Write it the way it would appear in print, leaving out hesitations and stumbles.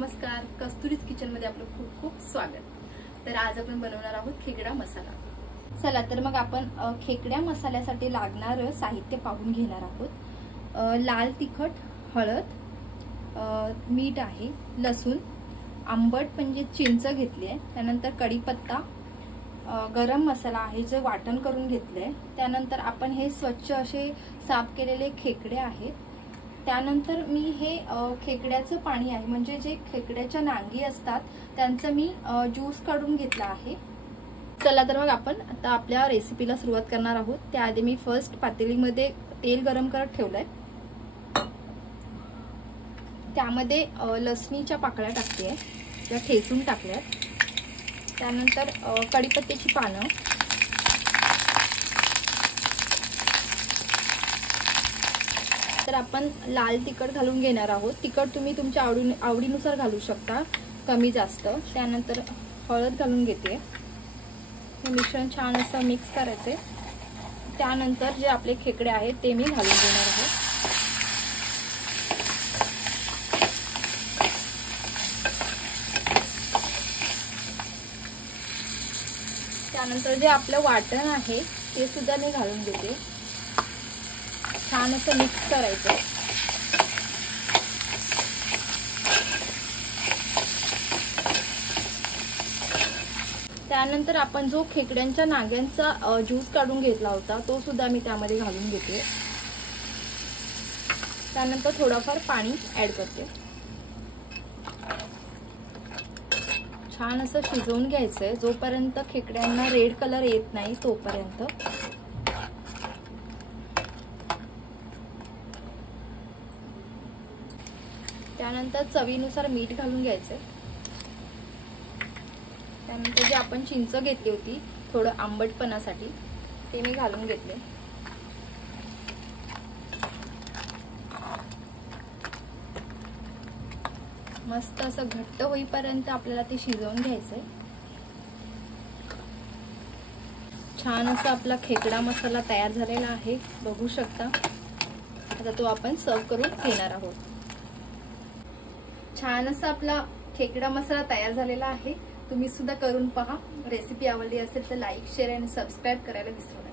नमस्कार, कस्तुरीज किचन मध्ये आपलं खूप खूप स्वागत। तर आज आपण बनवणार आहोत खेकडा मसाला। चला तर मग आपण खेकड्या मसाल्यासाठी लागणारं साहित्य पाहून घेणार आहोत। लाल तिखट, हळद, मीठ आहे, लसूण, आंबट म्हणजे चिंच घेतली आहे, त्यानंतर कढीपत्ता, गरम मसाला आहे जे वाटण करून घेतले, त्यानंतर आपण हे स्वच्छ असे साफ केलेले खेकडे आहेत, त्यानंतर मी हे खेकड्याचं पाणी आहे म्हणजे जे खेकड्याच्या नांगी असतात त्यांचं मी ज्यूस काढून घेतला आहे। चला तर मग आपण आता आपल्या रेसिपीला सुरुवात करणार आहोत। त्याआधी मी फर्स्ट पातेलीमध्ये तेल गरम करत ठेवलंय, त्यामध्ये लसणीच्या पाकळ्या टाकते, त्या ठेचून टाकल्यात, त्यानंतर कढीपत्त्याची पानं, तर आपण लाल तिखट घालून घेणार आहोत। तिखट तुम्ही तुमच्या आवडीनुसार घालू शकता, कमी जास्त। त्यानंतर हळद घालून घेते, हे मिश्रण छान असं मिक्स करायचे। त्यानंतर जे आपले खेकडे आहेत ते मी घालून देणार आहे। त्यानंतर जे आपलं वाटण आहे ते सुद्धा मी घालून देते, छान असं मिक्स करायचं। त्यानंतर आपण जो खेकड्यांच्या नाग्यांचा ज्यूस काढून घेतला होता तो सुद्धा मी त्यामध्ये घालून घेते, त्यानंतर थोडंफार पाणी ऍड करते। छान असं शिजवून घ्यायचंय जोपर्यंत खेकड्यांना रेड कलर येत नाही तोपर्यंत। त्यानंतर चवीनुसार मीठ घालून घ्यायचंय। त्यानंतर जे आपण चिंच घेतली होती थोडं आंबटपणासाठी ते मी घालून घेतले। मस्त असं घट्ट होईपर्यंत आपल्याला ते शिजवून घ्यायचंय। छान असा आपला खेकडा मसाला तयार झालेला आहे, बघू शकता। आता तो आपण सर्व करून घेणार आहोत। छान असा आपला खेकडा मसाला तयार झालेला आहे, तुम्ही सुद्धा करून पहा। रेसिपी आवडली असेल तर लाईक, शेअर आणि सबस्क्राईब करायला विसरू नका।